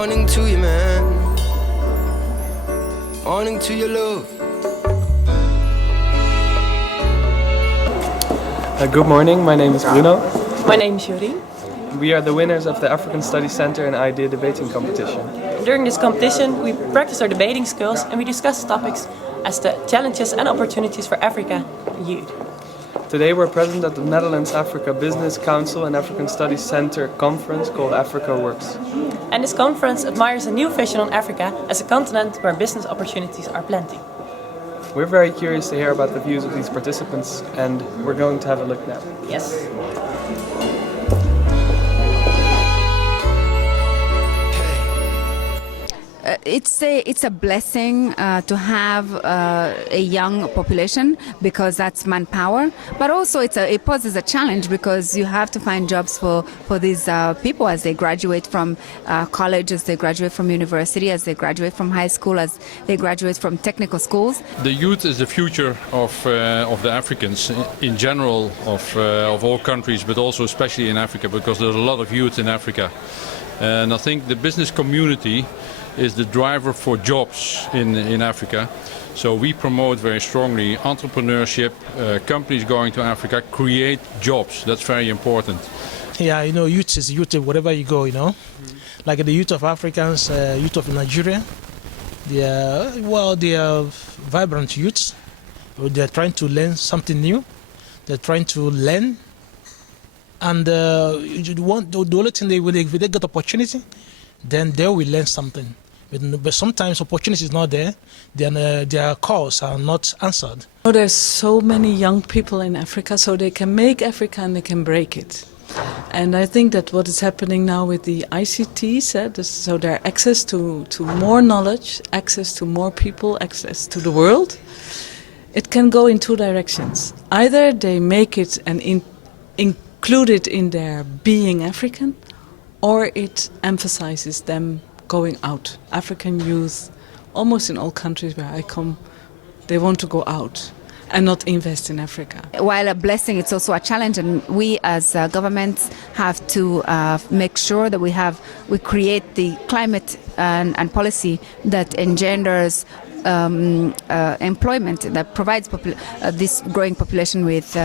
Morning to you, man. Morning to your love. Good morning, my name is Bruno. My name is Jorien. We are the winners of the African Studies Center and Idea Debating Competition. During this competition, we practice our debating skills and we discuss topics as the challenges and opportunities for Africa and youth. Today we're present at the Netherlands Africa Business Council and African Studies Center conference called Africa Works. And this conference admires a new vision on Africa as a continent where business opportunities are plenty. We're very curious to hear about the views of these participants, and we're going to have a look now. Yes. It's a blessing to have a young population because that's manpower, but also it poses a challenge because you have to find jobs for these people as they graduate from college, as they graduate from university, as they graduate from high school, as they graduate from technical schools. The youth is the future of the Africans in general, of all countries, but also especially in Africa, because there's a lot of youth in Africa. And I think the business community is the driver for jobs in Africa. So we promote very strongly entrepreneurship, companies going to Africa create jobs. That's very important. Yeah, youth is youth wherever you go, Like the youth of Africans, youth of Nigeria, they are vibrant youths. They're trying to learn something new. They're trying to learn. And the only thing if they get opportunity, then they will learn something. But sometimes opportunity is not there, then their calls are not answered. There's so many young people in Africa, so they can make Africa and they can break it. And I think that what is happening now with the ICTs, so their access to more knowledge, access to more people, access to the world, it can go in two directions. Either they make it and include it in their being African, or it emphasizes them going out. African youth, almost in all countries where I come, they want to go out and not invest in Africa. While a blessing, it's also a challenge, and we as governments have to make sure that we create the climate and policy that engenders employment, that provides this growing population with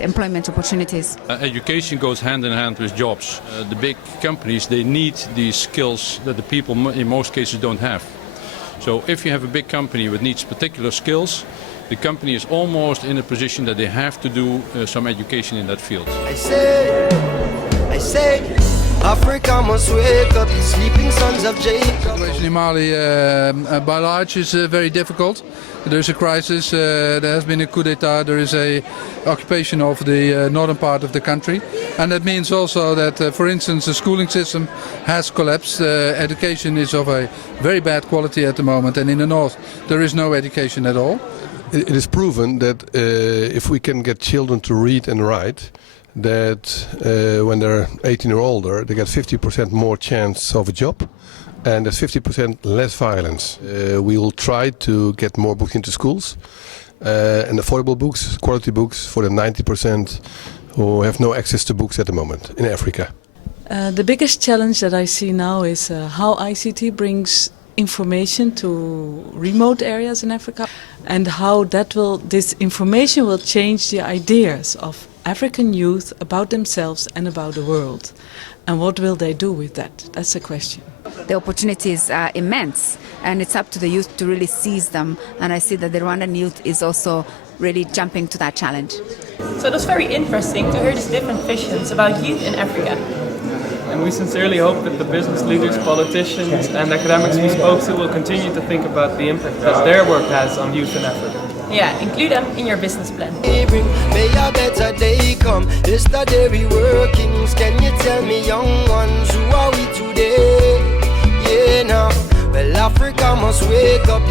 employment opportunities. Education goes hand in hand with jobs. The big companies, they need these skills that the people in most cases don't have. So if you have a big company that needs particular skills, the company is almost in a position that they have to do some education in that field. I say, Africa must wake up, the sleeping sons of Jacob. The situation in Mali by large is very difficult. There is a crisis, there has been a coup d'etat, there is a occupation of the northern part of the country. And that means also that, for instance, the schooling system has collapsed. Education is of a very bad quality at the moment, and in the north there is no education at all. It is proven that if we can get children to read and write, that when they're 18 or older, they get 50% more chance of a job, and there's 50% less violence. We will try to get more books into schools, and affordable books, quality books for the 90% who have no access to books at the moment in Africa. The biggest challenge that I see now is how ICT brings information to remote areas in Africa, and how this information will change the ideas of African youth about themselves and about the world. And what will they do with that? That's the question. The opportunities are immense, and it's up to the youth to really seize them. And I see that the Rwandan youth is also really jumping to that challenge. So it was very interesting to hear these different visions about youth in Africa. And we sincerely hope that the business leaders, politicians and academics we spoke to will continue to think about the impact that their work has on youth in Africa. Yeah, include them in your business plan. May a better day come. Yesterday we workings. Can you tell me, young ones, who are we today? Yeah, now. Well, Africa must wake up.